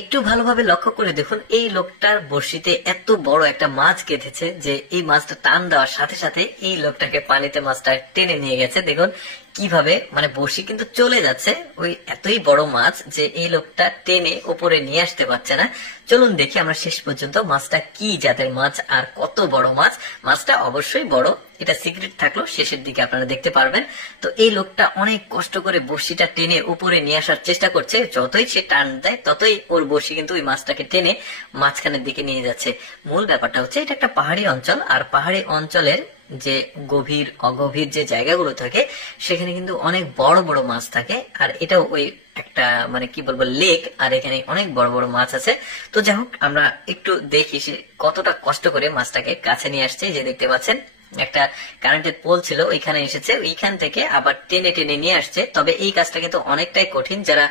একটু ভালোভাবে লক্ষ্য করে দেখুন, এই লোকটার বড়শিতে এত বড় একটা মাছ গেঁথেছে যে এই মাছটা টান দেওয়ার সাথে সাথে এই লোকটাকে পানিতে মাছটা টেনে নিয়ে গেছে। দেখুন কিভাবে, মানে বড়শি কিন্তু চলে যাচ্ছে, ওই এতই বড় মাছ যে এই লোকটা টেনে উপরে নিয়ে আসতে পারছে না। চলুন দেখি আমরা শেষ পর্যন্ত মাছটা কি জাতের মাছ আর কত বড় মাছ। মাছটা অবশ্যই বড়, এটা সিক্রেট থাকলো, শেষের দিকে আপনারা দেখতে পারবেন। তো এই লোকটা অনেক কষ্ট করে বড়শিটা টেনে উপরে নিয়ে আসার চেষ্টা করছে। যতই সে টান দেয় ততই ওর বড়শি কিন্তু ওই মাছটাকে টেনে মাঝখানের দিকে নিয়ে যাচ্ছে। মূল ব্যাপারটা হচ্ছে এটা একটা পাহাড়ি অঞ্চল, আর পাহাড়ি অঞ্চলের যে গভীর অগভীর যে জায়গাগুলো থাকে সেখানে কিন্তু অনেক বড় বড় মাছ থাকে। আর এটাও ওই একটা, মানে কি বলবো, লেক, আর এখানে অনেক বড় বড় মাছ আছে। তো যাই হোক, আমরা একটু দেখি সে কতটা কষ্ট করে মাছটাকে কাছে নিয়ে আসছে। যে দেখতে পাচ্ছেন একটা কারেন্টের পোল ছিল, ওইখানে এসেছে, ওইখান থেকে আবার টেনে টেনে নিয়ে আসছে। তবে এই কাজটা কিন্তু অনেকটাই কঠিন। যারা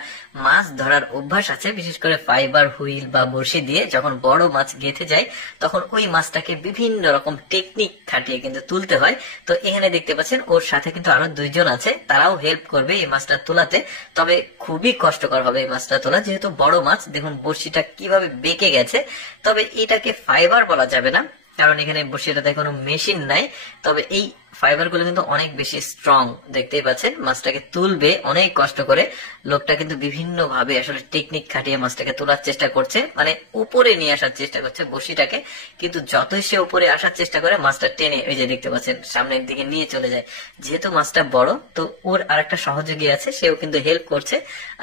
মাছ ধরার অভ্যাস আছে, বিশেষ করে ফাইবার হুইল বা বড়শি দিয়ে যখন বড় মাছ গেঁথে যায় তখন ওই মাছটাকে বিভিন্ন রকম টেকনিক খাটিয়ে কিন্তু তুলতে হয়। তো এখানে দেখতে পাচ্ছেন ওর সাথে কিন্তু আরো দুইজন আছে, তারাও হেল্প করবে এই মাছটা তোলাতে। তবে খুবই কষ্টকর হবে এই মাছটা তোলা, যেহেতু বড় মাছ। দেখুন বড়শিটা কিভাবে বেঁকে গেছে। তবে এটাকে ফাইবার বলা যাবে না, কারণ এখানে বড়শিটাতে কোনো মেশিন নাই। তবে এই ফাইবার গুলো কিন্তু অনেক বেশি স্ট্রং। দেখতেই পাচ্ছেন মাছটাকে তুলবে অনেক কষ্ট করে। লোকটা কিন্তু বিভিন্ন ভাবে আসলে টেকনিক খাটিয়ে মাছটাকে তোলার চেষ্টা করছে, মানে উপরে নিয়ে আসার চেষ্টা করছে বড়শিটাকে। কিন্তু যতই সে উপরে আসার চেষ্টা করে মাছটা টেনে, ওই যে দেখতে পাচ্ছেন, সামনের দিকে নিয়ে চলে যায়। যেহেতু মাছটা বড়, তো ওর আর একটা সহযোগী আছে, সেও কিন্তু হেল্প করছে,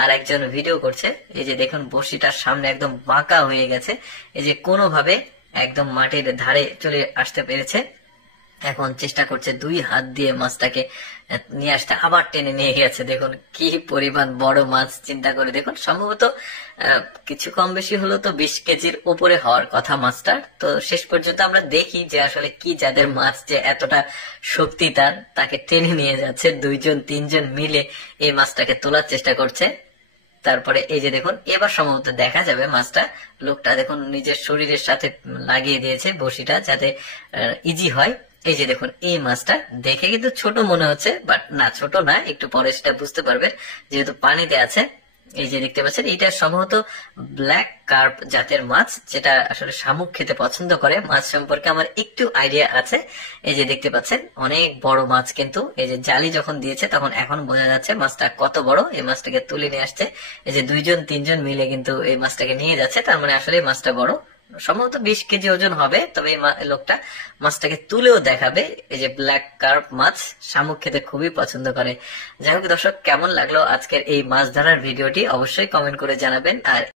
আর একজন ভিডিও করছে। এই যে দেখুন বড়শিটার সামনে একদম বাঁকা হয়ে গেছে, এই যে কোনোভাবে একদম মাটির ধারে চলে আসতে পেরেছে। এখন চেষ্টা করছে দুই হাত দিয়ে মাছটাকে নিয়ে আসতে, আবার টেনে নিয়ে গেছে। দেখুন কি পরিমাণ বড় মাছ, চিন্তা করে দেখুন। সম্ভবত কিছু কম বেশি হলো তো 20 কেজির উপরে হওয়ার কথা মাছটা। তো শেষ পর্যন্ত আমরা দেখি যে আসলে কি যাদের মাছ যে এতটা শক্তি তাকে টেনে নিয়ে যাচ্ছে। দুইজন তিনজন মিলে এই মাছটাকে তোলার চেষ্টা করছে। তারপরে এই যে দেখুন, এবার সম্ভবত দেখা যাবে মাছটা। লোকটা দেখুন নিজের শরীরের সাথে লাগিয়ে দিয়েছে বড়শিটা, যাতে ইজি হয়। এই যে দেখুন, এই মাছটা দেখে কিন্তু ছোট মনে হচ্ছে, বাট না, ছোট না। একটু পরে সেটা বুঝতে পারবেন যেহেতু পানিতে আছে। এই যে দেখতে পাচ্ছেন, এটা সম্ভবত ব্ল্যাক কার্প জাতের মাছ, যেটা আসলে শামুক খেতে পছন্দ করে। মাছ সম্পর্কে আমার একটু আইডিয়া আছে। এই যে দেখতে পাচ্ছেন অনেক বড় মাছ, কিন্তু এই যে জালি যখন দিয়েছে তখন এখন বোঝা যাচ্ছে মাছটা কত বড়। এই মাছটাকে তুলে নিয়ে আসছে, এই যে দুইজন তিনজন মিলে কিন্তু এই মাছটাকে নিয়ে যাচ্ছে। তার মানে আসলে মাছটা বড়, সম্ভবত 20 কেজি ওজন হবে। তবে এই লোকটা মাছটাকে তুলেও দেখাবে। এই যে ব্ল্যাক কার্প মাছ, শামুক খেতে খুবই পছন্দ করে। যাই হোক দর্শক, কেমন লাগলো আজকের এই মাছ ধরার ভিডিওটি অবশ্যই কমেন্ট করে জানাবেন। আর